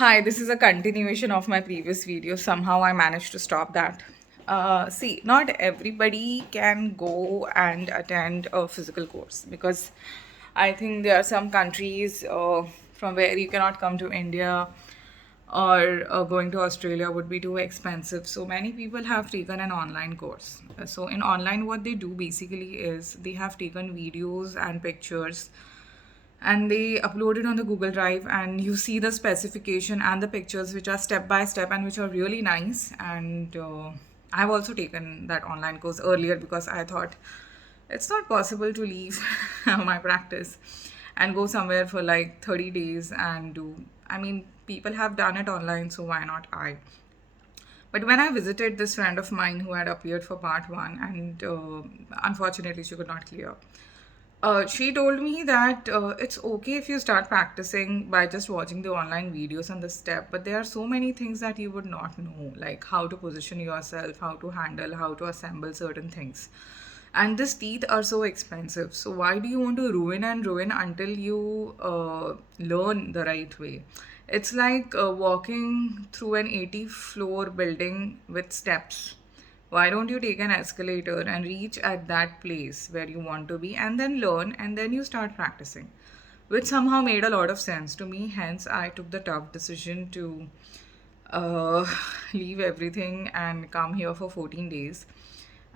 Hi, this is a continuation of my previous video. Somehow I managed to stop that. See, not everybody can go and attend a physical course because I think there are some countries from where you cannot come to India, or going to Australia would be too expensive. So many people have taken an online course. So in online, what they do basically is they have taken videos and pictures and they upload it on the Google Drive, and you see the specification and the pictures which are step by step and which are really nice. And I've also taken that online course earlier because I thought it's not possible to leave my practice and go somewhere for like 30 days and do. I mean, people have done it online, so why not I? But when I visited this friend of mine who had appeared for part one, and unfortunately she could not clear, she told me that it's okay if you start practicing by just watching the online videos on the step, but there are so many things that you would not know, like how to position yourself, how to handle, how to assemble certain things. And these teeth are so expensive. So why do you want to ruin and ruin until you learn the right way? It's like walking through an 80 floor building with steps. Why don't you take an escalator and reach at that place where you want to be and then learn and then you start practicing? Which somehow made a lot of sense to me. Hence, I took the tough decision to uh, leave everything and come here for 14 days.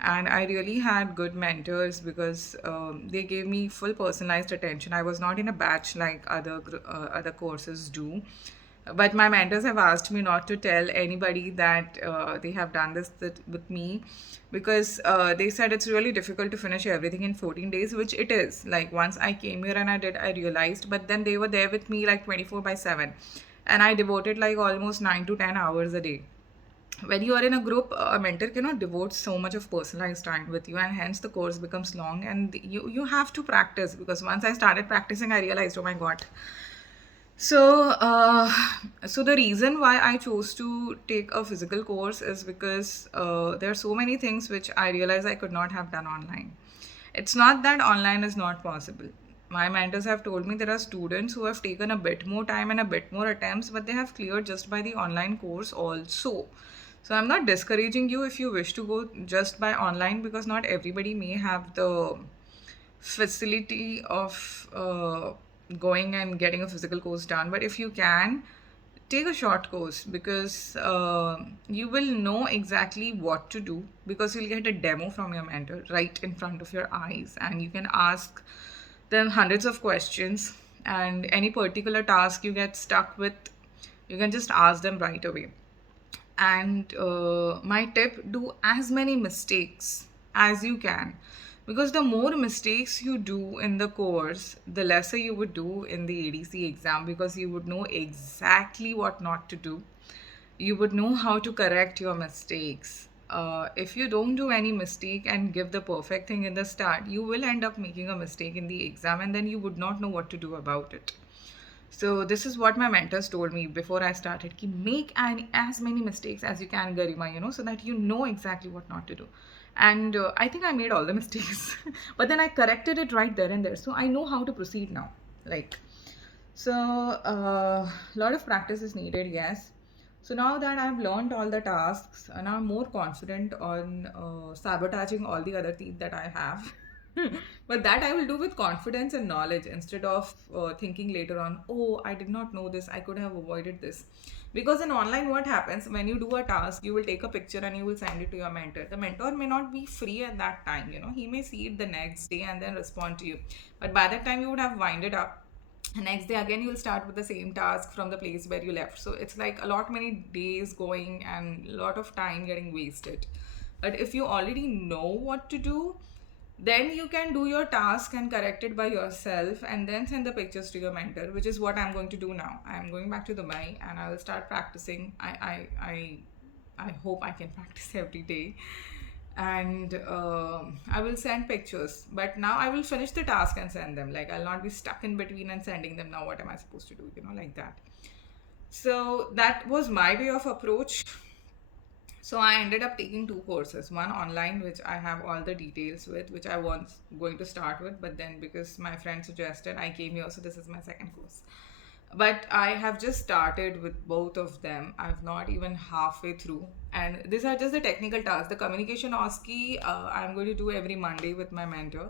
And I really had good mentors because they gave me full personalized attention. I was not in a batch like other courses do, but my mentors have asked me not to tell anybody that they have done this with me, because they said it's really difficult to finish everything in 14 days, which it is. Like, once I came here and I realized, but then they were there with me like 24 by 7, and I devoted like almost 9 to 10 hours a day. When you are in a group, a mentor cannot devote so much of personalized time with you, and hence the course becomes long. And you have to practice, because once I started practicing, I realized, oh my god. So the reason why I chose to take a physical course is because there are so many things which I realized I could not have done online. It's not that online is not possible. My mentors have told me there are students who have taken a bit more time and a bit more attempts, but they have cleared just by the online course also. So I'm not discouraging you if you wish to go just by online, because not everybody may have the facility of going and getting a physical course done. But if you can, take a short course, because you will know exactly what to do, because you'll get a demo from your mentor right in front of your eyes, and you can ask them hundreds of questions. And any particular task you get stuck with, you can just ask them right away. And my tip, do as many mistakes as you can, because the more mistakes you do in the course, the lesser you would do in the ADC exam, because you would know exactly what not to do. You would know how to correct your mistakes. If you don't do any mistake and give the perfect thing in the start, you will end up making a mistake in the exam, and then you would not know what to do about it. So this is what my mentors told me before I started. Ki make as many mistakes as you can, Garima, so that you know exactly what not to do. And I think I made all the mistakes, but then I corrected it right there and there. So I know how to proceed now. Like, so a lot of practice is needed, yes. So now that I've learned all the tasks, and I'm more confident on sabotaging all the other teeth that I have. But that I will do with confidence and knowledge, instead of thinking later on, oh, I did not know this, I could have avoided this. Because in online, what happens when you do a task, you will take a picture and you will send it to your mentor. The mentor may not be free at that time, he may see it the next day and then respond to you. But by that time, you would have winded up. Next day again, you'll start with the same task from the place where you left. So it's like a lot many days going and a lot of time getting wasted. But if you already know what to do, then you can do your task and correct it by yourself, and then send the pictures to your mentor, which is what I'm going to do now. I'm going back to Dubai and I will start practicing. I hope I can practice every day, and I will send pictures. But now I will finish the task and send them. Like, I'll not be stuck in between and sending them. Now, what am I supposed to do? Like that. So that was my way of approach. So I ended up taking two courses, one online, which I have all the details with, which I was going to start with, but then because my friend suggested, I came here, so this is my second course. But I have just started with both of them. I've not even halfway through. And these are just the technical tasks. The communication OSCE, I'm going to do every Monday with my mentor.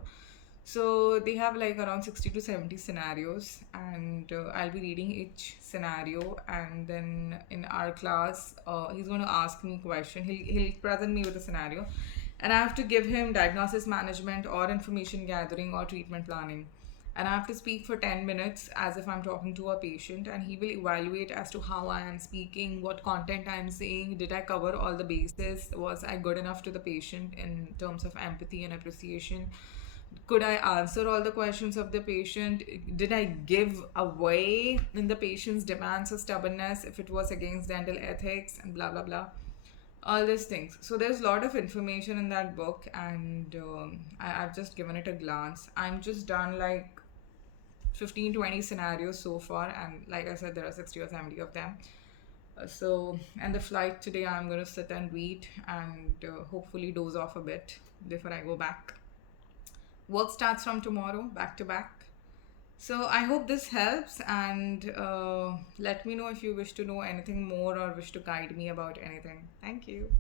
So they have like around 60 to 70 scenarios, and I'll be reading each scenario. And then in our class, he's going to ask me question. He'll present me with a scenario, and I have to give him diagnosis management or information gathering or treatment planning, and I have to speak for 10 minutes as if I'm talking to a patient, and he will evaluate as to how I am speaking, what content I am saying, did I cover all the bases, was I good enough to the patient in terms of empathy and appreciation, could I answer all the questions of the patient, did I give away in the patient's demands or stubbornness if it was against dental ethics, and blah blah blah, all these things. So there's a lot of information in that book, and I've just given it a glance. I'm just done like 15-20 scenarios so far, and like I said, there are 60 or 70 of them. So, and the flight today, I'm going to sit and read and hopefully doze off a bit before I go back. Work starts from tomorrow, back to back. So I hope this helps, and let me know if you wish to know anything more or wish to guide me about anything. Thank you.